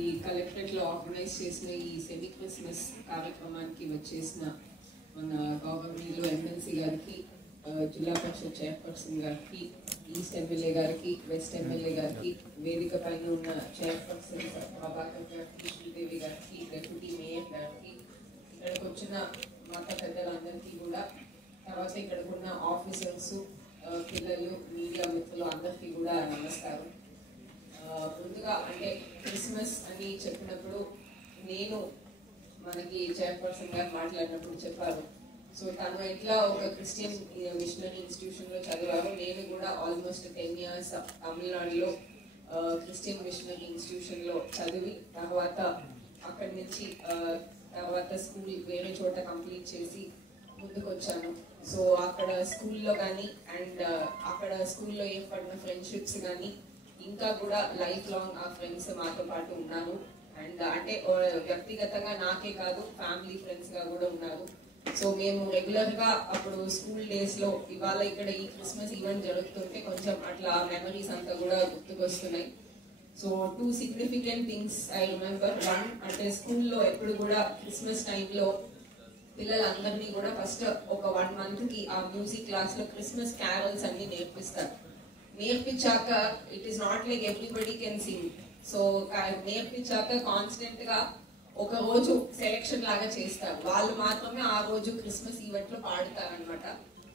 ఈ కలెక్టరేట్లో ఆర్గనైజ్ చేసిన ఈ సెమీ క్రిస్మస్ కార్యక్రమానికి వచ్చేసిన మన గవర్నమెంట్లో ఎమ్మెల్సీ గారికి, జిల్లా పరిషత్ చైర్పర్సన్ గారికి, ఈస్ట్ ఎమ్మెల్యే గారికి, వెస్ట్ ఎమ్మెల్యే గారికి, వేదిక పైన ఉన్న చైర్పర్సన్ ప్రభాకర్ గారికి, శ్రీదేవి గారికి, డెప్యూటీ మేయర్ గారికి, ఇక్కడికి వచ్చిన మత పెద్దలందరికీ కూడా, తర్వాత ఇక్కడికి ఉన్న ఆఫీసర్స్, పిల్లలు, మీడియా మిత్రులు అందరికీ కూడా నమస్కారం. ముందుగా అంటే క్రిస్మస్ అని చెప్పినప్పుడు నేను మనకి చైర్పర్సన్ గారు మాట్లాడినప్పుడు చెప్పారు. సో తను ఎట్లా ఒక క్రిస్టియన్ మిషనరీ ఇన్స్టిట్యూషన్లో చదివారు, నేను కూడా ఆల్మోస్ట్ 10 years తమిళనాడులో క్రిస్టియన్ మిషనరీ ఇన్స్టిట్యూషన్లో చదివి తర్వాత అక్కడి నుంచి తర్వాత స్కూల్ వేరే చోట కంప్లీట్ చేసి ముందుకు వచ్చాను. సో అక్కడ స్కూల్లో కానీ అండ్ అక్కడ స్కూల్లో ఏర్పడిన ఫ్రెండ్షిప్స్ కానీ ఇంకా కూడా లైఫ్ లాంగ్ ఆ ఫ్రెండ్స్ మాతో పాటు ఉన్నారు. అండ్ అంటే వ్యక్తిగతంగా నాకే కాదు, ఫ్యామిలీ ఫ్రెండ్స్గా కూడా ఉన్నారు. సో మేము రెగ్యులర్గా అప్పుడు స్కూల్ డేస్లో ఇవాళ ఇక్కడ ఈ క్రిస్మస్ ఈవెంట్ జరుగుతుంటే కొంచెం అట్లా మెమరీస్ అంతా కూడా గుర్తుకొస్తున్నాయి. So 2 significant things I remember. 1 అంటే స్కూల్లో ఎప్పుడు కూడా క్రిస్మస్ టైంలో పిల్లలందరినీ కూడా ఫస్ట్ ఒక 1 monthకి ఆ మ్యూజిక్ క్లాస్లో క్రిస్మస్ క్యారల్స్ అన్ని నేర్పిస్తారు. నేర్పించాక it is not like everybody can sing. So నేర్పించాక కాన్స్టెంట్గా ఒక రోజు సెలెక్షన్ లాగా చేస్తారు, వాళ్ళు మాత్రమే ఆ రోజు క్రిస్మస్ ఈవెంట్లో పాడతారు అనమాట.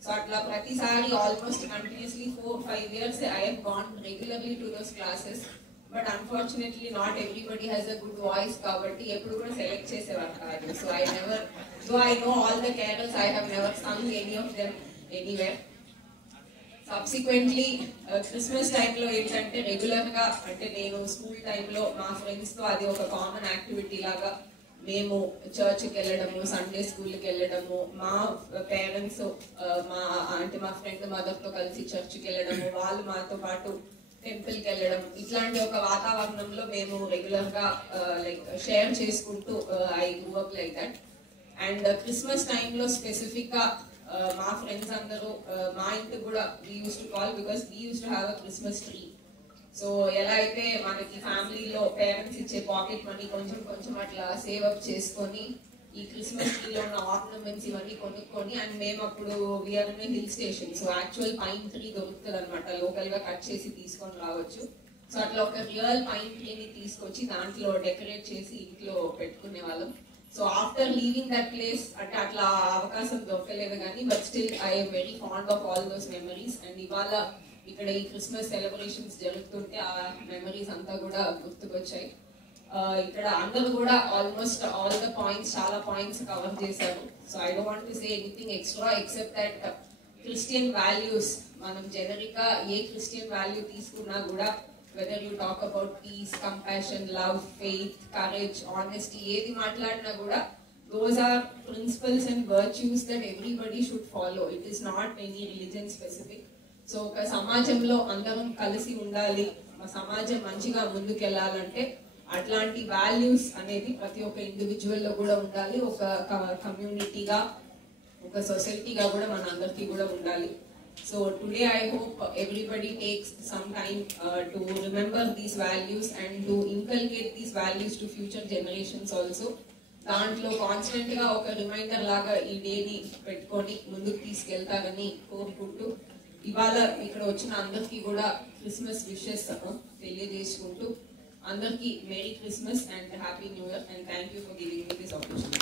సో అట్లా ప్రతిసారి almost continuously 4-5 years I have gone regularly to those classes. But unfortunately not everybody has a good voice కాబట్టి ఎప్పుడు కూడా సెలెక్ట్ చేసేవారు కాదు. So I know all the carols, I have never sung any of them anywhere. Subsequently Christmas టైంలో ఏంటంటే రెగ్యులర్గా అంటే నేను స్కూల్ టైంలో మా ఫ్రెండ్స్తో అది ఒక కామన్ యాక్టివిటీ లాగా మేము చర్చ్కి వెళ్ళడము, సండే స్కూల్కి వెళ్ళడము, మా పేరెంట్స్ మా ఫ్రెండ్ మదర్తో కలిసి చర్చ్కి వెళ్ళడము, వాళ్ళు మాతో పాటు టెంపుల్కి వెళ్ళడం, ఇట్లాంటి ఒక వాతావరణంలో మేము రెగ్యులర్గా లైక్ షేర్ చేసుకుంటూ I grew up like that. And Christmas టైంలో స్పెసిఫిక్గా మా ఫ్రెండ్స్ అందరూ మా ఇంటికి కూడా we use to call because we use to have a Christmas tree. So ఎలా అయితే మనకి ఫ్యామిలీలో పేరెంట్స్ ఇచ్చే పాకెట్ మనీ కొంచెం కొంచెం అట్లా సేవ్ అప్ చేసుకొని ఈ క్రిస్మస్ ట్రీలో ఉన్న ఆర్నమెంట్స్ ఇవన్నీ కొనుక్కొని, అండ్ మేము అప్పుడు we are in hill station. So actual pine tree దొరుకుతుంది అనమాట, లోకల్గా కట్ చేసి తీసుకొని రావచ్చు. సో అట్లా ఒక రియల్ పైన్ ట్రీని తీసుకొచ్చి దాంట్లో డెకరేట్ చేసి ఇంట్లో పెట్టుకునే వాళ్ళం. So after leaving that place అంటే అట్లా అవకాశం దొరకలేదు కానీ but still I'm very fond of all those memories. And ఇవాళ ఇక్కడ ఈ క్రిస్మస్ సెలబ్రేషన్స్ జరుగుతుంటే ఆ మెమరీస్ అంతా కూడా గుర్తుకొచ్చాయి. ఇక్కడ అందరూ కూడా ఆల్మోస్ట్ ఆల్ ద పాయింట్స్, చాలా పాయింట్స్ కవర్ చేశారు. So I don't want to say anything extra except that Christian values మనం జనరిక్గా ఏ క్రిస్టియన్ వాల్యూ తీసుకున్నా కూడా whether you talk about peace, compassion, love, faith, courage, honesty ఏది మాట్లాడినా కూడా those are principles and virtues that everybody should follow. It is not any religion specific. So ఒక సమాజంలో అందరం కలిసి ఉండాలి, మా సమాజం మంచిగా ముందుకెళ్ళాలంటే అట్లాంటి వాల్యూస్ అనేది ప్రతి ఒక్క ఇండివిజువల్లో కూడా ఉండాలి, ఒక కమ్యూనిటీగా, ఒక సొసైటీగా కూడా మన అందరికీ కూడా ఉండాలి. So today I hope everybody takes some time to remember these values and to inculcate these values to future generations also. దాంట్లో కాన్స్టెంట్గా ఒక రిమైండర్ లాగా ఈ డేని పెట్టుకొని ముందుకు తీసుకెళ్తారని కోరుకుంటూ ఇవాళ ఇక్కడ వచ్చిన అందరికీ కూడా క్రిస్మస్ విషెస్ తెలియజేసుకుంటూ అందరికీ merry Christmas and happy new year and thank you for giving me this opportunity.